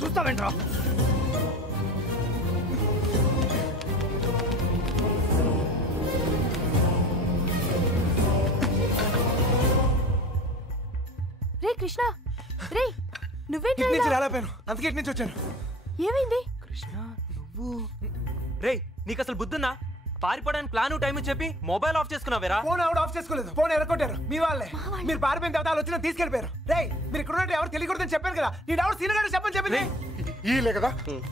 చూస్తావేంట్రా? రే కృష్ణ, రే నువ్వేంటి రాలేపోయాను, అందుకే ఇటు నుంచి వచ్చాను. ఏమైంది? కృష్ణ నువ్వు రే, నీకు అసలు బుద్ధున్నా? పారిపోవడానికి ప్లాన్ టైం చెప్పి మొబైల్ ఆఫ్ చేసుకున్నావేరా? ఫోన్ ఆవిడ ఆఫ్ చేసుకోలేదు, ఫోన్ ఎరగొట్టారు మీ వాళ్ళే. మీరు పారిపోయిన తర్వాత వాళ్ళు వచ్చిన తీసుకెళ్ళిపోయారు. రే మీరు ఇక్కడ ఉన్నట్టు ఎవరు తెలియకూడదని చెప్పాను కదా. నీ డౌట్ సీనియర్ గారు చెప్పని చెప్పింది ఈలే కదా.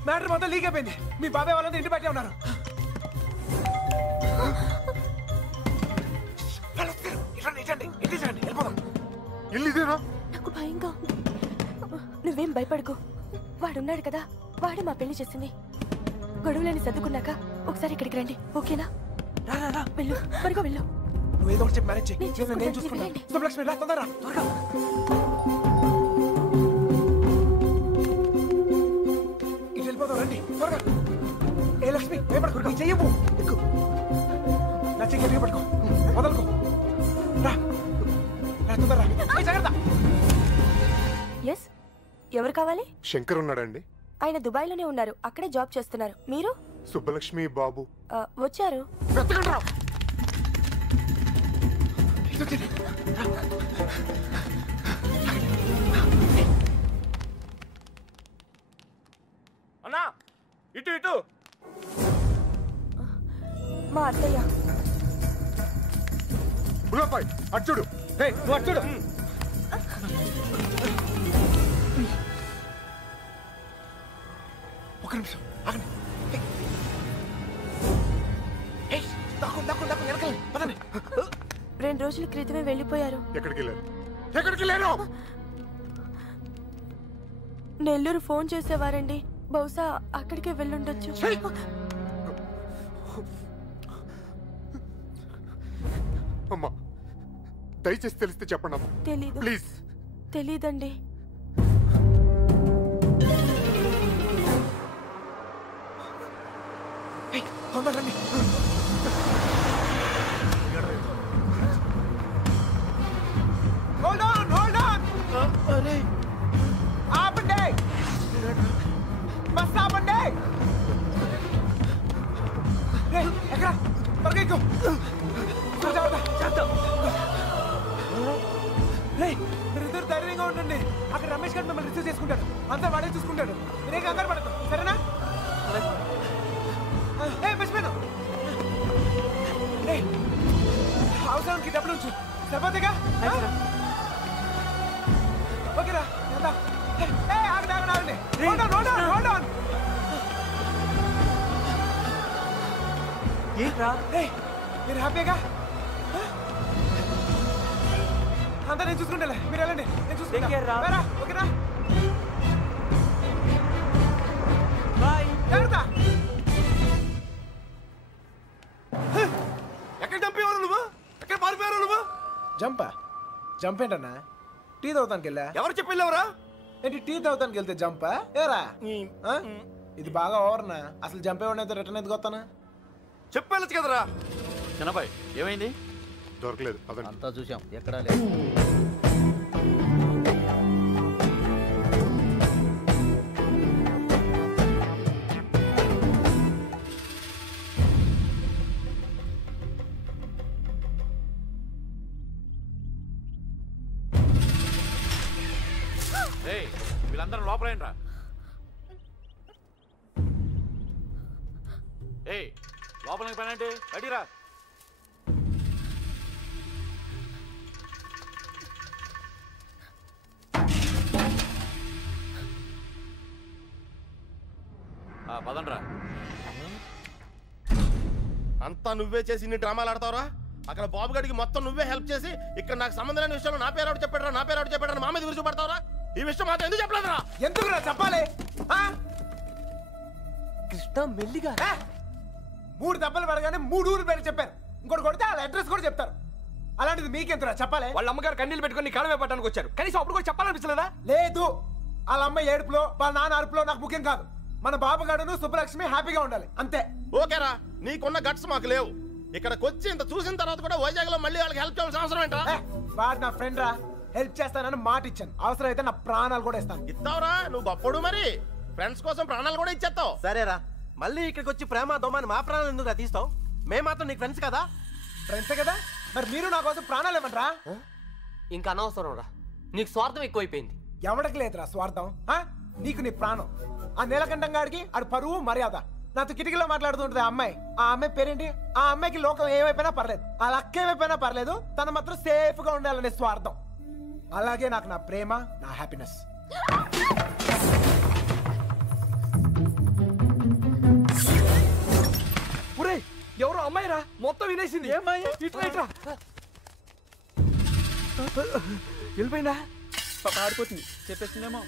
మ్యాటర్ మొత్తం లీక్ అయిపోయింది. మీ బాబాయ్ వాళ్ళంతా ఇంటి బయటే ఉన్నారు. నాకు భయంగా ఉంది. నువ్వేం భయపడకు, వాడున్నాడు కదా, వాడే మా పెళ్లి చేసింది. గొడవలని సర్దుకున్నాక ఒకసారి ఇక్కడికి రండి, ఓకేనా? వెళ్ళు, త్వరగా వెళ్ళు. నువ్వు ఏదో ఒకటి చెప్పి మేనేజ్ చేయి, నేను చూసుకుంటాను. శుభలక్ష్మి రా, తొందరగా త్వరగా. ఇటు వెళ్ళిపోతావు, రండి త్వరగా. ఏ లక్ష్మి భయపడకు, నీ చెయ్యవు. ఎక్కు, నా చెయ్యి గట్టిగా పట్టుకో, వదలుకో. రా రా, తొందరగా జాగ్రత్త. ఎస్, ఎవరు కావాలి? శంకర్ ఉన్నాడండి. ఆయన దుబాయ్లోనే ఉన్నారు, అక్కడే జాబ్ చేస్తున్నారు. మీరు? సుబ్బలక్ష్మి బాబు వచ్చారు. అన్నా ఇటు ఇటు. మా అత్తయ్య. బుల్లపాయ్ అచ్చుడు. నువ్వు అచ్చుడు. ఒక నిమిషం ఆగండి. పదండి. 2 రోజుల క్రితమే వెళ్ళిపోయారు. ఎక్కడికి వెళ్ళారు? నెల్లూరు ఫోన్ చేసేవారండి, బహుశా అక్కడికే వెళ్ళుండొచ్చు. అమ్మా దయచేసి తెలిస్తే చెప్పండి అమ్మా. తెలీదు. ప్లీజ్. తెలీదండి. తొందరండి. Hold on, hold on. అరే ఆపండి, బస్ ఆపండి. ఎక్కడ త్వరగా ఎక్కు. మీరిద్దరు ధైర్యంగా ఉండండి. అక్కడ రమేష్ గారు మిమ్మల్ని రిసీవ్ చేసుకుంటాడు, అంతా వాడే చూసుకుంటాడు. మీరే కంగారు పడదు, సరేనా? మర్చిపోయాను. అవసరానికి డబ్బులు ఉంచు, సరిపోతేగా? ఓకేరా, ఆగండి. మీరు హ్యాపీగా? అంతా నేను చూసుకుంటా, మీరు వెళ్ళండి, నేను చూసుకుంటా. ఓకేనా? బాయ్. జాగ్రత్త. ఎక్కడ చంపేవారు నువ్వు? ఎక్కడ పారిపోయారు నువ్వు? జంప్ ఏంటన్నా? టీ తాగుతానికి వెళ్ళా. ఎవరు చెప్పి వెళ్ళావరా? ఏంటి టీ తాగుతానికి వెళ్తే జంపా? ఏరా ఇది బాగా ఓవర్నా? అసలు జంప్ ఏమన్నా రిటర్న్ ఎందుకు వస్తానా? చెప్పెళ్ళచ్చు కదరా. చిన్నబాయ్ ఏమైంది? దొరకలేదు, అంతా చూసాం, ఎక్కడా లేదు. వీళ్ళందరూ లోపలేంట్రా. లోపలికి పనంటే బయటిరా. పదండ్రా. అంతా నువ్వే చేసి ఇన్ని డ్రామాలు ఆడతావురా? అక్కడ బాబు గడికి మొత్తం నువ్వే హెల్ప్ చేసి ఇక్కడ నాకు సంబంధం లేని విషయంలో నా పేరు ఎవరు చెప్పాడు మా మీద విరుచుపడతావురా? ఈ విషయం మాత్రం ఎందుకు చెప్పలేదురా? ఎందుకురా చెప్పాలి? కృష్ణ మెల్లిగా 3 దెబ్బలు పడగానే 3 ఊరు పేరు చెప్పారు. ఇంకోటి కొడితే వాళ్ళ అడ్రస్ కూడా చెప్తారు. అలాంటిది మీకెంతరా చెప్పాలి? వాళ్ళ అమ్మగారు కన్నీళ్ళు పెట్టుకుని కాలమే పట్టడానికి వచ్చారు, కనీసం అప్పుడు కూడా చెప్పాలనిపించలేదా? లేదు, వాళ్ళ అమ్మ ఏడుపులో వాళ్ళ నాన్న అరుపులో నాకు ముఖ్యం కాదు. మన బాబుగాడును సుబ్బలక్ష్మి హ్యాపీగా ఉండాలి, అంతే. ఓకేరా, నీకున్న గట్స్ మాకు లేవు. ఇక్కడికి వచ్చి ఇంత చూసిన తర్వాత కూడా వైజాగ్ లో మళ్ళీ వాళ్ళకి హెల్ప్ చేయాల్సిన అవసరం ఏంట్రా? వాడు నా ఫ్రెండ్ రా, హెల్ప్ చేస్తానని మాట ఇచ్చాను. అవసరమైతే నా ప్రాణాలు కూడా ఇస్తాను. ఇస్తావురా నువ్వు గొప్పడు మరి ఫ్రెండ్స్ కోసం ప్రాణాలు కూడా ఇచ్చేస్తావు. సరేరా, మళ్ళీ ఇక్కడికి వచ్చి ప్రేమ దోమని మా ప్రాణాలు ఎందుకు తీస్తావు? మేము మాత్రం నీకు ఫ్రెండ్స్ కదా. ఫ్రెండ్సే కదా, మరి మీరు నా కోసం ప్రాణాలు ఇవ్వమంటారా? ఇంకా అనవసరం రా, నీకు స్వార్థం ఎక్కువైపోయింది. ఎవడికి లేదురా స్వార్థం. నీకు నీ ప్రాణం. ఆ నీలకంఠం గాడికి ఆడు పరువు మర్యాద. నాతో కిటికీలో మాట్లాడుతుంటది ఆ అమ్మాయి పేరేంటి? ఆ అమ్మాయికి లోకం ఏమైపోయినా పర్లేదు, ఆ లక్క ఏమైపోయినా పర్లేదు, తను మాత్రం సేఫ్ గా ఉండాలనే స్వార్థం. అలాగే నాకు నా ప్రేమ, నా హ్యాపీనెస్. ఎవరో అమ్మాయి రా, మొత్తం వినేసింది. వెళ్ళిపోయిందా? ఆడిపోతుంది, చెప్పేసిందేమో.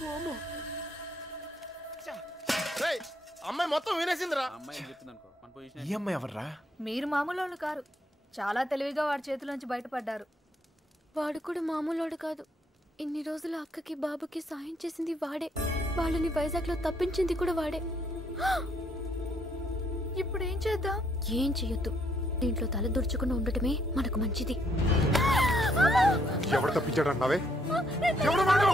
అమ్మాయి మొత్తం వినేసిందిరా. ఈ అమ్మాయి ఎవర్రా? మీరు మామూలు వాళ్ళు కారు, చాలా తెలివిగా వాడి చేతిలోంచి బయటపడ్డారు. వాడు కూడా మామూలోడు కాదు. ఇన్ని రోజులు అక్కకి బాబుకి సాయం చేసింది వాడే. వాళ్ళని వైజాగ్ లో తప్పించింది కూడా వాడే. ఇప్పుడు ఏం చేద్దాం? ఏం చెయ్యొద్దు, దీంట్లో తల దుర్చకుండా ఉండటమే మనకు మంచిది. ఎవరు తప్పించాడు అన్నావే? ఎవరు వాడు?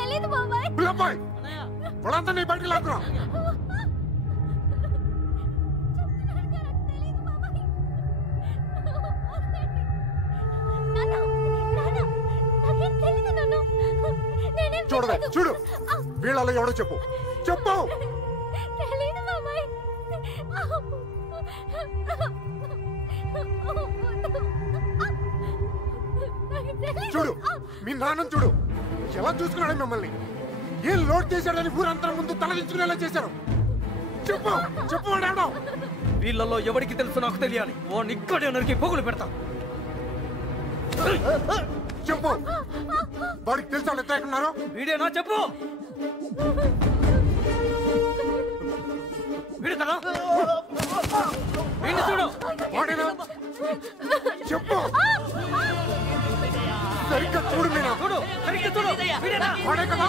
తెలీదు బాబాయ్. పిల్లబ్బాయ్, వాళ్ళంతా నీ బయటికి లాక్కురా. చూడవే, చూడు, వీళ్ళలో ఎవడో చెప్పు. చూడు, మీ నాన్న చూడు ఎలా చూసుకున్నాడు మిమ్మల్ని. ఏం లోడ్ చేశాడని ఊరంతా ముందు తలదించుకునేలా చేశారు. చెప్పు వాడు. వీళ్ళలో ఎవరికి తెలుసు నాకు తెలియాలి. ఓ నిక్కడే నరికి పోగులు పెడతా. చెప్పు, వాడికి తెలుసా వాళ్ళు ఎట్లా ఎక్కడున్నారో? వీడేనా? చెప్పు. వీడు కదా, వీడిని చూడు. వాడేనా? చెప్పు, సరిగ్గా చూడు. మీనా చూడు, సరిగ్గా చూడు. వీడేనా? వాడే కదా?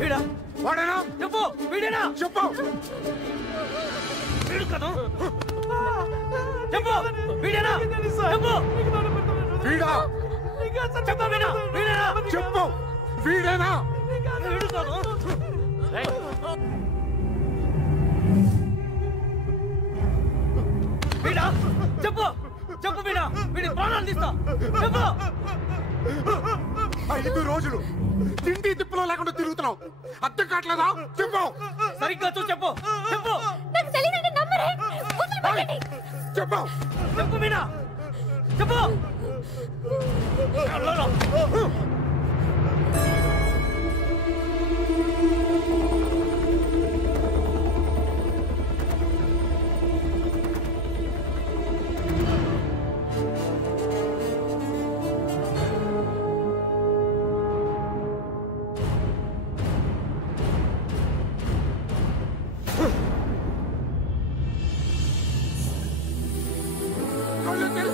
వీడా? వాడేనా? చెప్పు, వీడేనా? చెప్పు. వీడు కదా? చెప్పు, వీడేనా? చెప్పు. వీడా? చెప్పు, వీడా? వీడేనా? చెప్పు, వీడేనా? వీడు కదా? వీడా? చెప్పు, చెప్పు వీడా. వీడి ప్రాణాలు తీస్తా. చెప్పు. 5 రోజులు తిండి తిప్పలో లేకుండా తిరుగుతున్నావు, అర్థం కావట్లేదా? చెప్పు, సరిగ్గా చూ. చెప్పు, చెప్పు. చెప్పు, చెప్పు మీనా. చెప్పు.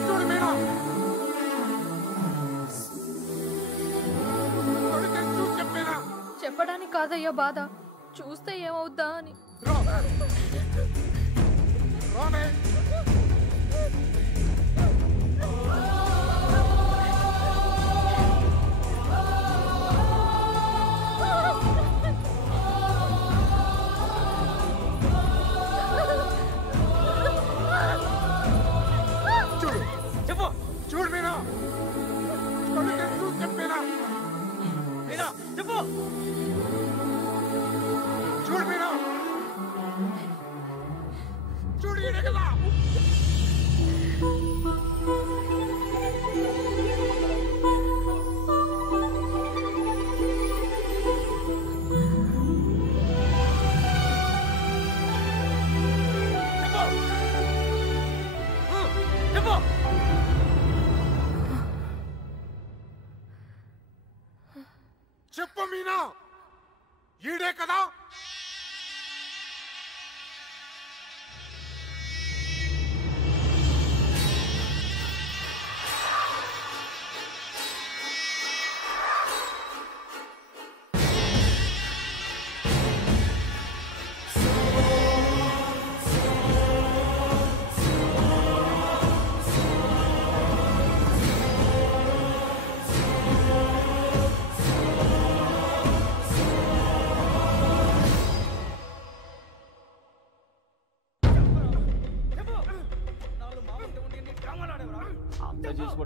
చూడు మీనా, చెప్పేనా? చెప్పడానికి కాదయ్యా బాధ, చూస్తే ఏమవుద్దా అని. రామే. చెప్పు. చూడు మీనా, చెప్పేనా? మీనా చెప్పు. చూడు మీనా, చూడు ఈడే కదా. చెప్పు. చెప్పు మీనా, ఈడే కదా?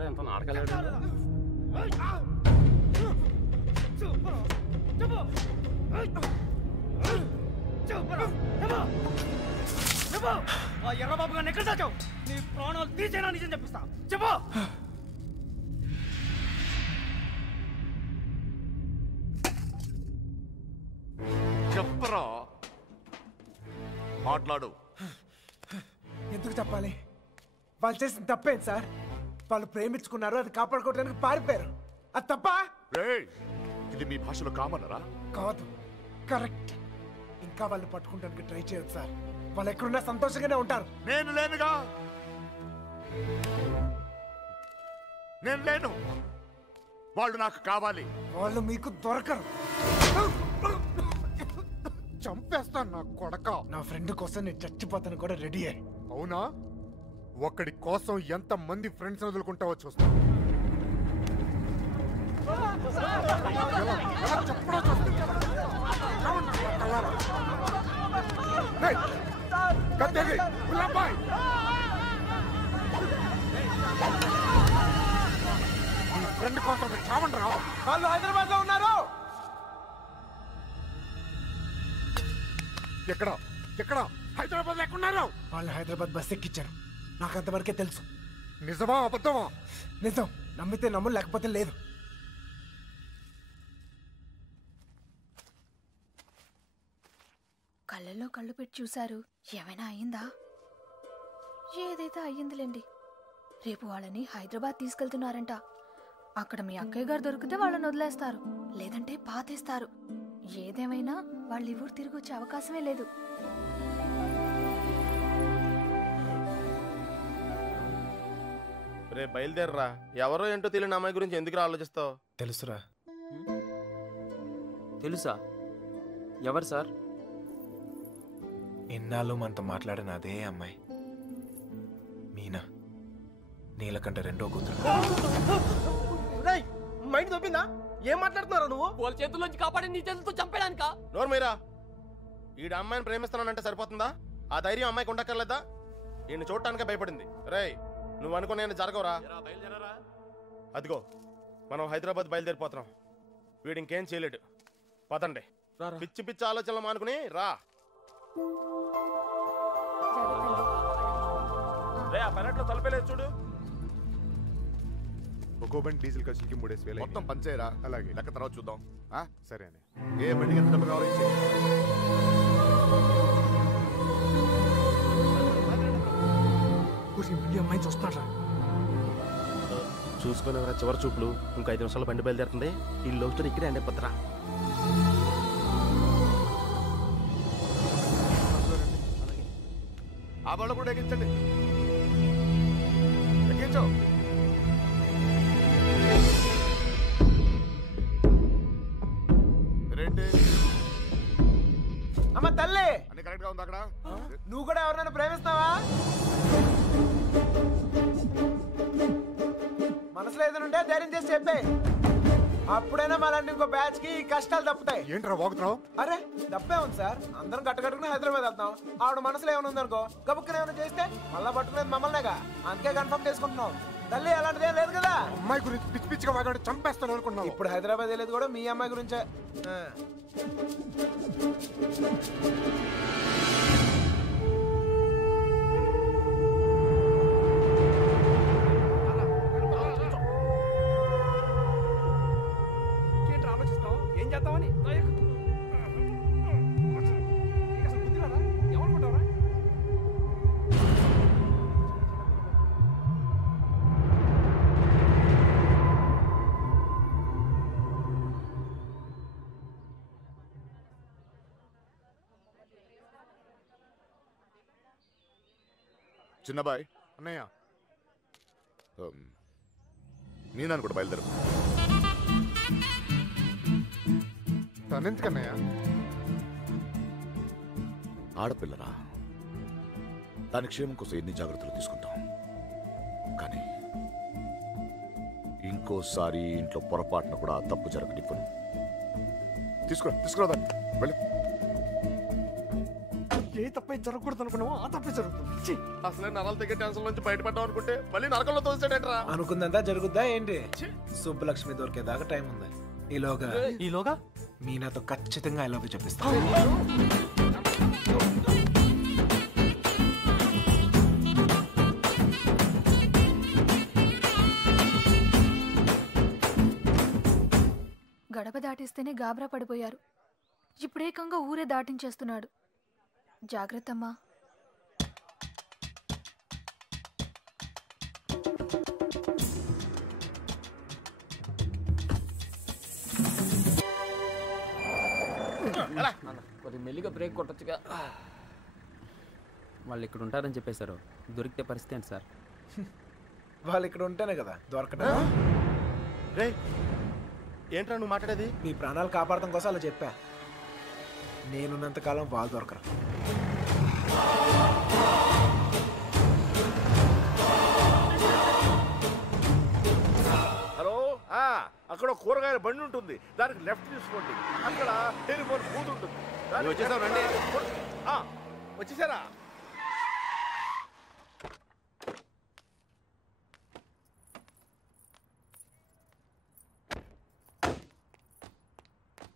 ఎంత నాటకాలు ఎర్రబాబు గారిని ఎక్కడ దాచావు? నీ ప్రాణాలు తీసేనా నిజం చెప్పిస్తా. చెప్పు. చెప్పరా, మాట్లాడు. ఎందుకు చెప్పాలి? వాళ్ళు చేసిన తప్పేంటి సార్? వాళ్ళు ప్రేమించుకున్నారు, అది కాపాడుకోవడానికి పారిపోయారు. అది తప్ప? ఇది మీ భాషలో కామన్నరా? కాదు, కరెక్ట్. ఇంకా వాళ్ళు పట్టుకుంటానికి ట్రై చేయొచ్చు సార్. వాళ్ళు ఎక్కడున్నా సంతోషంగానే ఉంటారు. నేను లేనుగా, నేను లేను. వాళ్ళు నాకు కావాలి. వాళ్ళు మీకు దొరకరు. చంపేస్తాను నా కొడక. నా ఫ్రెండ్ కోసం నేను చచ్చిపోతాను కూడా రెడీ అయ్యి. అవునా? ఒక్కడి కోసం ఎంత మంది ఫ్రెండ్స్ వదులుకుంటావో చూస్తా. ఫ్రెండ్ కోసం చావండి రా. వాళ్ళు హైదరాబాద్ లో ఉన్నారు. ఎక్కడ ఎక్కడ? హైదరాబాద్ ఎక్కడున్నారు? వాళ్ళు హైదరాబాద్ బస్ ఎక్కించారు. నాకు అంతవరకే తెలుసు. నిజమా అబద్ధమా? నిజం. నమ్మితే నమ్ము, లేకపోతే లేదు. కళ్ళల్లో కళ్ళు పెట్టి చూశారు. ఏమైనా అయ్యిందా? ఏదైతే అయ్యిందిలేండి. రేపు వాళ్ళని హైదరాబాద్ తీసుకెళ్తున్నారంట. అక్కడ మీ అక్కయ్య గారు దొరికితే వాళ్ళని వదిలేస్తారు, లేదంటే పాతేస్తారు. ఏదేమైనా వాళ్ళు ఈ ఊరు తిరిగి వచ్చే అవకాశమే లేదు. రే బయలుదేరరా. ఎవరో ఏంటో తెలియని అమ్మాయి గురించి ఎందుకు ఆలోచిస్తావు? తెలుసురా. తెలుసా? ఎవరు సార్? ఎన్నాళ్ళు మనతో మాట్లాడిన అదే అమ్మాయి, మీనా. నీలకంఠ రెండో కూతురు. మైండ్ తప్పిందా? ఏం మాట్లాడుతున్నారా నువ్వు? వాళ్ళ చేతుల్లోంచి కాపాడి నీ చేతులతో చంపేయడానికా? నోరు మీరా. ఈడ అమ్మాయిని ప్రేమిస్తున్నానంటే సరిపోతుందా? ఆ ధైర్యం అమ్మాయికి ఉండక్కర్లేదా? ఈయన చూడటానికే భయపడింది. రేయ్, నువ్వు అనుకునే జరగవురా. అదిగో మనం హైదరాబాద్ బయలుదేరిపోతున్నాం. వీడు ఇంకేం చేయలేడు. పదండి. పిచ్చి పిచ్చి ఆలోచనలు మానుకుని రా. రే, ఆ పెరట్లో తలపేలేదు చూడు. ఒక్కో బండి డీజిల్ ఖర్చులకి 3,000 మొత్తం పంచేయరా. అలాగే. లెక్క తర్వాత చూద్దాం. సరే అని. ఏ బండికి ఎంత డబ్బు కావాలి? అమ్మాయి చూస్తున్నారా? చూసుకుని చివరి చూపులు. ఇంకో 5 నిమిషాలు బండి బయలుదేరుతుంది. ఈ లవ్ స్టోరీ ఇక్కడే అండి పత్రా. ఆ వాళ్ళు కూడా ఎక్కించండి. ఎక్కించు. రేంటి అమ్మ తల్లి, అన్ని కరెక్ట్ గా ఉంది అక్కడ? నువ్వు కూడా ఎవరినైనా ప్రేమిస్తావా? మనసులో ఏదైనా ధైర్యం చేసి చెప్పే. అప్పుడైనా మళ్ళీ ఇంకో బ్యాచ్ కి కష్టాలు తప్పుతాయి. ఏంట్రా వాగుతున్నావు? అరే తప్పే ఉంది సార్. అందరం కట్టుకట్టుకుని హైదరాబాద్ వెళ్తాం. ఆవిడ మనసులో ఏమైనా ఉందనుకో, గబుక్కుని ఏమైనా చేస్తే మళ్ళా పట్టుకునేది మమ్మల్నేగా. అందుకే కన్ఫర్మ్ చేసుకుంటున్నాం. తల్లి అలాంటిదేం లేదు కదా. అమ్మాయి గురించి పిచ్చి పిచ్చిగా వాగాడు, చంపేస్తాను అనుకున్నావు. ఇప్పుడు హైదరాబాద్ వెళ్ళేది కూడా మీ అమ్మాయి గురించే. ఆలోచిస్తావు ఏం చేద్దామని? ఏమనుకుంటావరా? చిన్నబాయ్ అన్నయ్య, నేను కూడా బయలుదేరు. తనెందుకన్నయ్య? ఆడపిల్లరా, దాని క్షేమం కోసం ఎన్ని జాగ్రత్తలు తీసుకుంటాం. కానీ ఇంకోసారి ఇంట్లో పొరపాటున కూడా తప్పు తీసుకురా దాన్ని. వెళ్ళి. తప్పే జరగకూడదు అనుకున్నామో ఆ తప్పే జరుగుతుంది. అసలే నరాలు తెగే టెన్షన్ నుంచి బయటపడ్డాం అనుకుంటే మళ్ళీ నరకంలో తోసాడేట్రా. అనుకుందంతా జరుగుద్దా ఏంటి? సుబ్బలక్ష్మి దొరికేదాకా టైం ఉంది. ఈలోగా మీనాతో ఖచ్చితంగా ఐ లవ్ యూ చెప్పిస్తా. గడప దాటిస్తేనే గాబరా పడిపోయారు. ఇప్పుడేకంగా ఊరే దాటించేస్తున్నాడు. జాగ్రత్తమ్మా. కొద్ది మెల్లిగా బ్రేక్ కొట్టొచ్చుగా. వాళ్ళు ఇక్కడ ఉంటారని చెప్పేశారు. దొరికితే పరిస్థితి ఏంటి సార్? వాళ్ళు ఇక్కడ ఉంటేనే కదా దొరకడం. రే ఏంట్రా నువ్వు మాట్లాడేది? మీ ప్రాణాలు కాపాడటం కోసం అలా చెప్పా. నేనున్నంతకాలం వాళ్ళు దొరకరు. హలో, అక్కడ కూరగాయల బండి ఉంటుంది, దానికి లెఫ్ట్ తీసుకోండి. అక్కడ టెలిఫోన్ బూత్ ఉంటుంది. వచ్చేసావు రండి. వచ్చేసారా?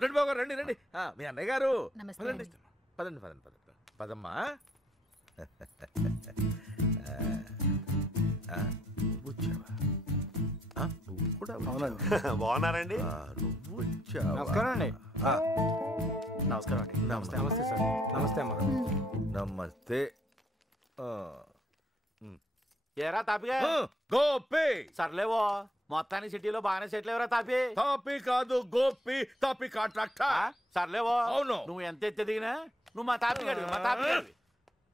రండి బాబు, రండి రండి. మీ అన్నయ్య గారు పదండి పదండి పదండి పదండి పదమ్మా. నువ్వు కూడా బాగున్నారండి? నువ్వు వచ్చావా? నమస్కారం అండి. నమస్కారం అండి. నమస్తే. నమస్తే సార్. నమస్తే అమ్మ. నమస్తే. ఏరా తాపిగా గోపి. సర్లేవో మొత్తానికి సిటీలో బాగానే సెటిల్ ఎవరా తాపి? తాపి కాదు గోపి, తాపి కాంట్రాక్టర్. సర్లేవో అవును. నువ్వు ఎంత ఎత్తి దిగినా నువ్వు మా తాపి గడివి, మా తాపి గడివి.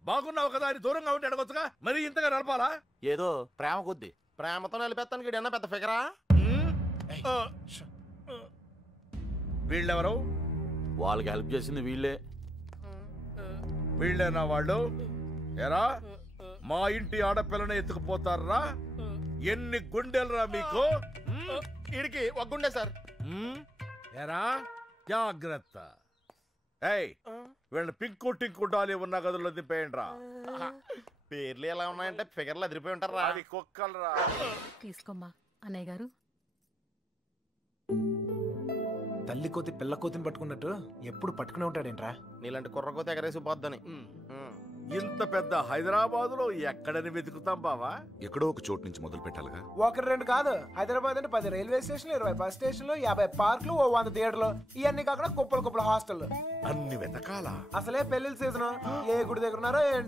బాగున్నావు కదా అని దూరంగా ఉంటే అడగొచ్చుగా, మరి ఇంతగా నడపాలా? ఏదో ప్రేమ కొద్ది. ప్రేమతో నిలిపేస్తాను గిడన్నా పెద్ద ఫిగరా. వీళ్ళెవరు? వాళ్ళకి హెల్ప్ చేసింది వీళ్ళే. వీళ్ళేనా వాళ్ళు? ఎరా మా ఇంటి ఆడపిల్లని ఎత్తుకుపోతారా? ఎన్ని గుండెలరా మీకు? వీడికి ఒక గుండె సార్. ఎరా జాగ్రత్త. ఏయ్ వీళ్ళని పింకు టింకు డాలి ఉన్న గదుల్లో దింపేయండి రా. పేర్లు ఎలా ఉన్నాయంటే ఫిగర్లు అదిరిపోయి ఉంటారా? అది కుక్కలరా. తీసుకోమ్మా అన్నయ్య గారు. తల్లి కోతి పిల్ల కోతిని పట్టుకున్నట్టు ఎప్పుడు పట్టుకునే ఉంటాడేంట్రా? నీలాంటి కుర్ర కోతి ఎగరేసి పోద్దని. ఇంత పెద్ద హైదరాబాద్ లో ఎక్కడని వెతుకుతాం బావా? ఎక్కడో ఒక చోటు నుంచి మొదలు పెట్టాలిగా. ఒకటి రెండు కాదు, హైదరాబాద్ అంటే 10 రైల్వే స్టేషన్లు, 20 బస్ స్టేషన్లు, 50 పార్కులు, 100 థియేటర్లు, ఇవన్నీ కాకుండా కుప్పలు కుప్పల హాస్టల్. అన్ని వెతకాలా? అసలే పెళ్లి సీజన్. ఏ గుడి దగ్గర ఉన్నారో